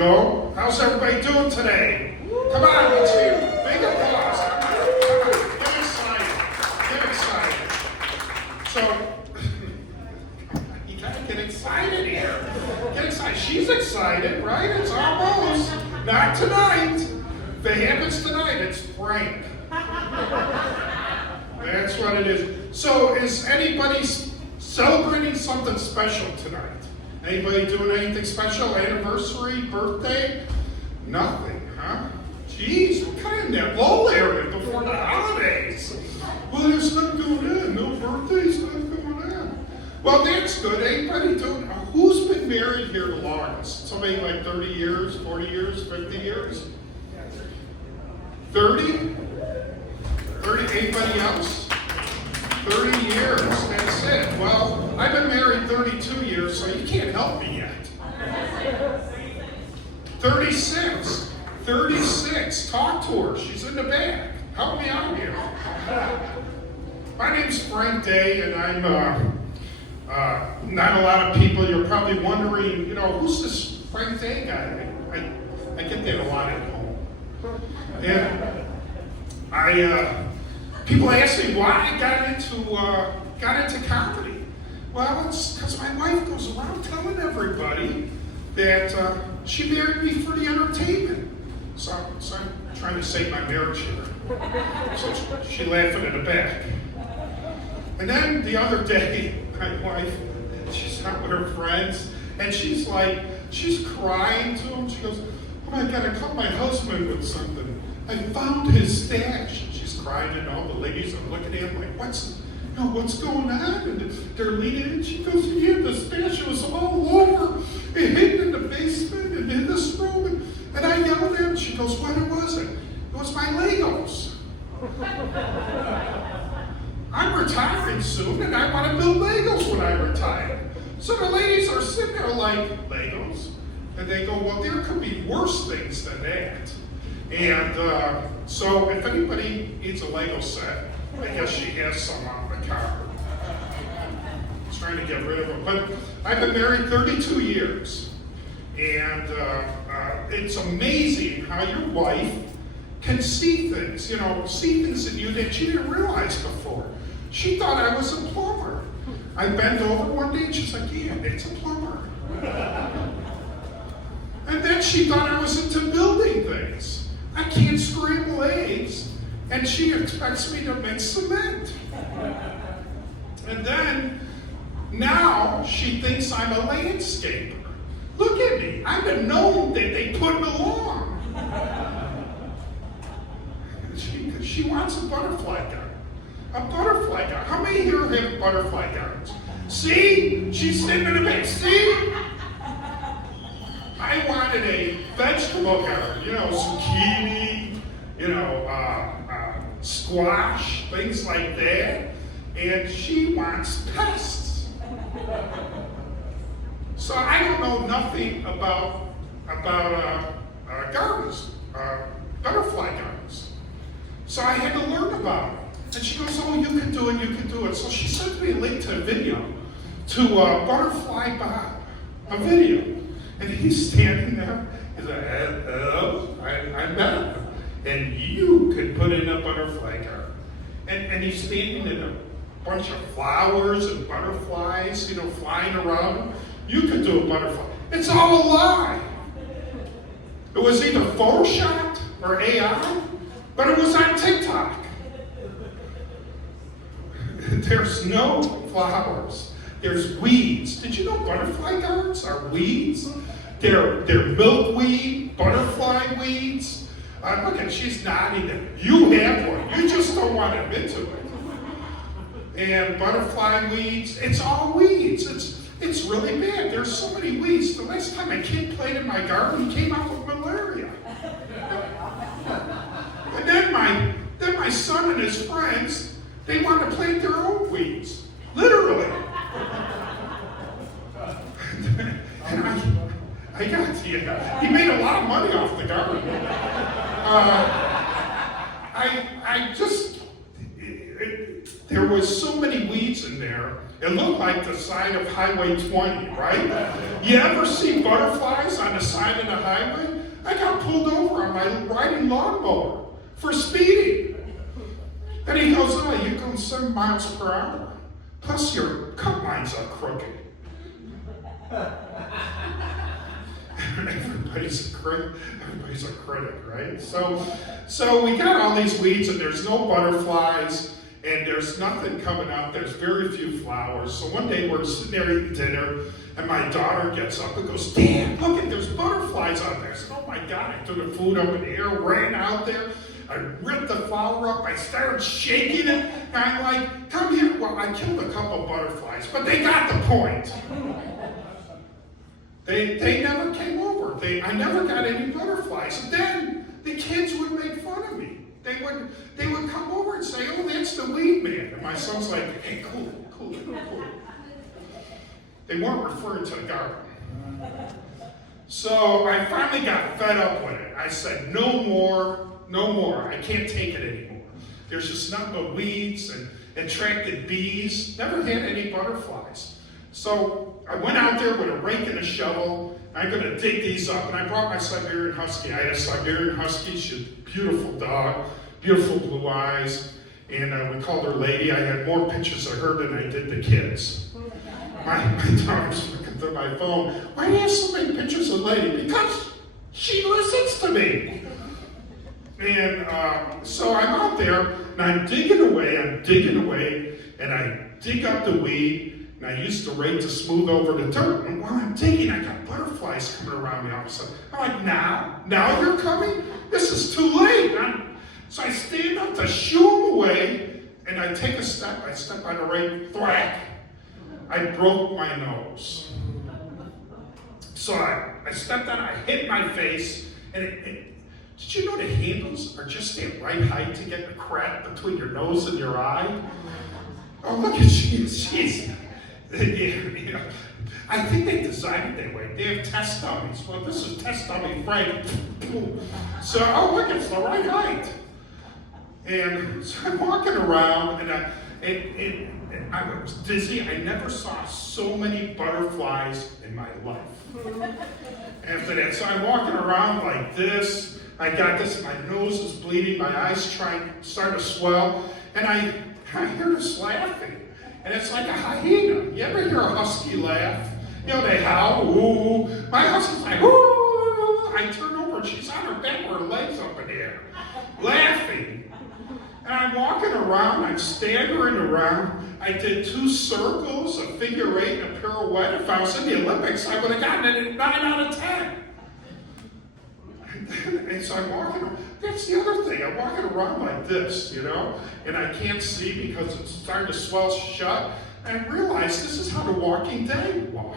go. How's everybody doing today? Come on, let's hear it. Big applause. Get excited. Get excited. So, you gotta get excited here. Get excited. She's excited, right? It's almost. Not tonight. If it happens tonight, it's Frank. That's what it is. So, is anybody celebrating something special tonight? Anybody doing anything special? Anniversary? Birthday? Nothing, huh? Jeez, we're kind of in that lull area before the holidays. Well, there's nothing going on. No birthdays, nothing going on. Well, that's good. Anybody doing? Who's been married here the longest? Somebody like 30 years, 40 years, 50 years? 30? 30? Anybody else? 30 years, that's it. Well, I've been married 32 years, so you can't help me yet. 36. 36. Talk to her. She's in the back. Help me out here. My name's Frank Day, and I'm not a lot of people. You're probably wondering, who's this Frank Day guy? I get that a lot at home. And people ask me why I got into comedy. Well, it's because my wife goes around telling everybody that she married me for the entertainment. So I'm trying to save my marriage here. So she's laughing in the back. And then the other day, my wife, she's out with her friends, and she's crying to him. She goes, "Oh my God, I caught my husband with something. I found his stash." She's crying, and all the ladies are looking at him like, what's going on? And they're leaning in. She goes, "Yeah, the stash was all over, and hidden in the basement and in this room." And I yelled at him. She goes, "What was it?" "It was my Legos." I'm retiring soon, and I want to build Legos when I retire. So the ladies are sitting there like, "Legos?" And they go, "Well, there could be worse things than that." And so if anybody needs a Lego set, I guess she has some on the counter. I'm trying to get rid of them. But I've been married 32 years. And it's amazing how your wife can see things, see things in you that she didn't realize before. She thought I was a plumber. I bent over one day and she's like, "Yeah, it's a plumber." And then she thought I was into building things. I can't scramble eggs, and she expects me to mix cement. And then, now she thinks I'm a landscaper. Look at me, I'm a gnome that they put along. She wants a butterfly garden. A butterfly garden. How many here have butterfly gardens? See? She's sitting in the back. See? I wanted a vegetable garden, zucchini, squash, things like that. And she wants pests. So I don't know nothing about gardens, butterfly gardens. So I had to learn about it. And she goes, "Oh, you can do it, you can do it." So she sent me a link to a video, to Butterfly Bob, a video. And he's standing there. He's like, "Hello, I'm Bob. And you could put in a butterfly garden." And he's standing in a bunch of flowers and butterflies, flying around him. You could do a butterfly. It's all a lie. It was either photoshopped or AI, but it was on TikTok. There's no flowers. There's weeds. Did you know butterfly gardens are weeds? They're milkweed, butterfly weeds. Look at, she's nodding there. You have one. You just don't want to admit to it. And butterfly weeds, it's all weeds. It's really bad. There's so many weeds. The last time a kid played in my garden, he came out with malaria. And then my son and his friends, they want to plant their own weeds. Literally. And I got to you. He made a lot of money off the garden. there was so many weeds in there, it looked like the side of Highway 20, right? You ever see butterflies on the side of the highway? I got pulled over on my riding lawnmower for speeding. And he goes, oh, you're going 7 miles per hour. Plus your cut lines are crooked. Everybody's a critic, right? So we got all these weeds, and there's no butterflies, and there's nothing coming up. There's very few flowers. So one day we're sitting there eating dinner, and my daughter gets up and goes, Dad, look, there's butterflies on there. I said, oh my God, I threw the food up in the air, ran out there. I ripped the flower up, I started shaking it, and I'm like, come here. Well, I killed a couple butterflies, but they got the point. They never came over. I never got any butterflies. And then the kids would make fun of me. They would come over and say, oh, that's the weed man. And my son's like, hey, cool. They weren't referring to the garden. So I finally got fed up with it. I said, no more. I can't take it anymore. There's just nothing but weeds and attracted bees. Never had any butterflies. So I went out there with a rake and a shovel. I'm going to dig these up. And I brought my Siberian Husky. I had a Siberian Husky. She's a beautiful dog, beautiful blue eyes. And we called her Lady. I had more pictures of her than I did the kids. My daughter's looking through my phone. Why do you have so many pictures of Lady? Because she listens to me. And so I'm out there, and I'm digging away, and I dig up the weed, and I use the rake to smooth over the dirt. And while I'm digging, I got butterflies coming around me all of a sudden. I'm like, now you're coming? This is too late. So I stand up to shoo them away, and I take a step. I step on the rake, thwack. I broke my nose. So I stepped on, I hit my face, and did you know the handles are just the right height to get the crack between your nose and your eye? Oh, look at she's. I think they designed it that way. They have test dummies. Well, this is test dummy Frank. So, oh, look, it's the right height. And so I'm walking around, and I was dizzy. I never saw so many butterflies in my life. After that, so I'm walking around like this. I got this, my nose is bleeding, my eyes start to swell, and I hear this laughing. And it's like a hyena. You ever hear a husky laugh? You know, they howl, ooh. My husky's like, ooh. I turn over and she's on her back with her legs up in the air, laughing. And I'm walking around, I'm staggering around. I did 2 circles, a figure 8, and a pirouette. If I was in the Olympics, I would have gotten it at 9 out of 10. And so I'm walking around. That's the other thing. I'm walking around like this, and I can't see because it's starting to swell shut. And I realize this is how The Walking Dead walk.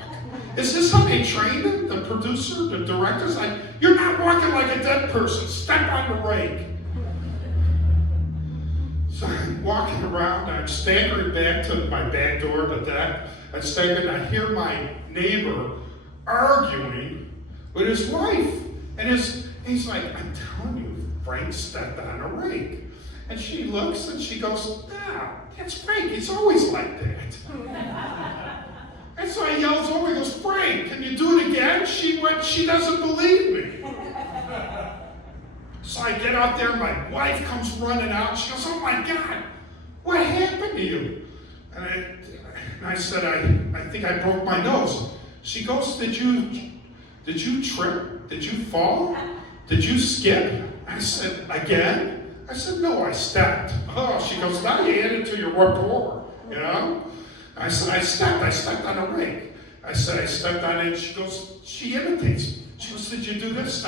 Is this how they trained them? The producer, the director's like, you're not walking like a dead person. Step on the rake. So I'm walking around. I'm staggering back to my back door, the deck. I'm staggering. I hear my neighbor arguing with his wife. And he's like, I'm telling you, Frank stepped on a rake. And she looks and she goes, that's Frank. He's always like that. And so he yells over, he goes, Frank, can you do it again? She doesn't believe me. So I get out there, my wife comes running out. She goes, oh my God, what happened to you? And I said, I think I broke my nose. She goes, did you trip? Did you fall? Did you skip? I said, again? I said, no, I stepped. Oh, she goes, now you add it to your rapport, I said, I stepped on a rake. I said, I stepped on it. She goes, she imitates me. She goes, did you do this?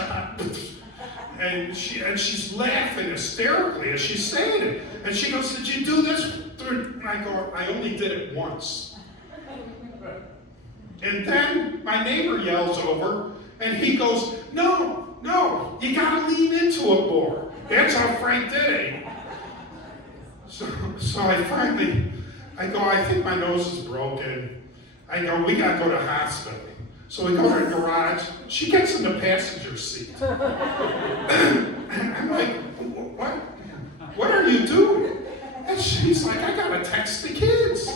And she's laughing hysterically as she's saying it. And she goes, did you do this? And I go, I only did it once. And then my neighbor yells over, and he goes, no, you gotta lean into it more. That's how Frank did it. So I go, I think my nose is broken. I go, we gotta go to the hospital. So we go to the garage. She gets in the passenger seat. And I'm like, what are you doing? And she's like, I got a text text the kids.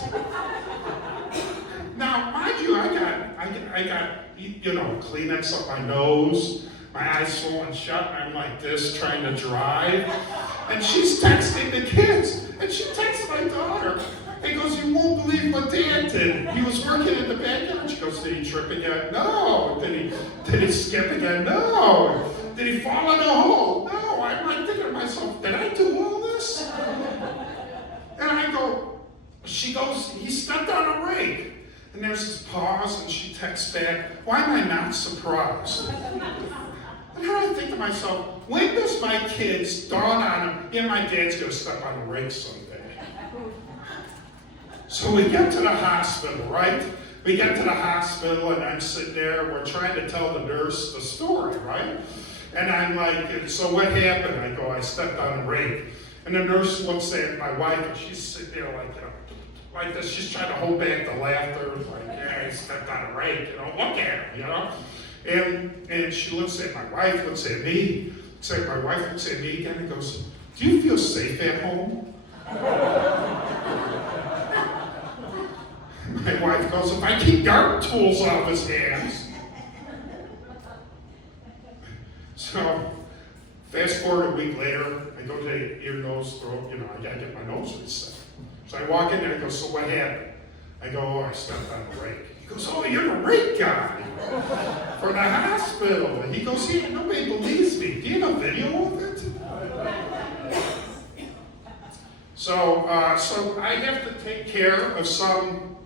Now, mind you, I got, Kleenex up my nose, my eyes swollen shut, and I'm like this, trying to drive. And she's texting the kids. And she texts my daughter and goes, "You won't believe what Dad did. He was working in the backyard." She goes, "Did he trip again?" "No." Did he skip again?" "No." "Did he fall in a hole?" "No." I'm like thinking to myself, did I do all this? And I go, she goes, "He stepped on a rake." And there's this pause, and she texts back, "Why am I not surprised?" And then I think to myself, when does my kids dawn on them, yeah, my dad's going to step on a rake someday? So we get to the hospital, right? We get to the hospital, and I'm sitting there, we're trying to tell the nurse the story, right? And I'm like, "So what happened?" I go, "I stepped on a rake." And the nurse looks at my wife, and she's sitting there like this. She's trying to hold back the laughter, like, "Yeah, I stepped on a rake, look at him, And she looks at my wife, looks at me, my wife looks at me again and goes, "Do you feel safe at home?" My wife goes, "If I keep garden tools off his hands." So, fast forward a week later, I go to the ear, nose, throat, I gotta get my nose reset. So I walk in there and I go, "So what happened?" I go, "Oh, I stepped on a rake." He goes, "Oh, you're the rake guy from the hospital." And he goes, "Yeah, nobody believes me. Do you have a video of it?" So I have to take care of some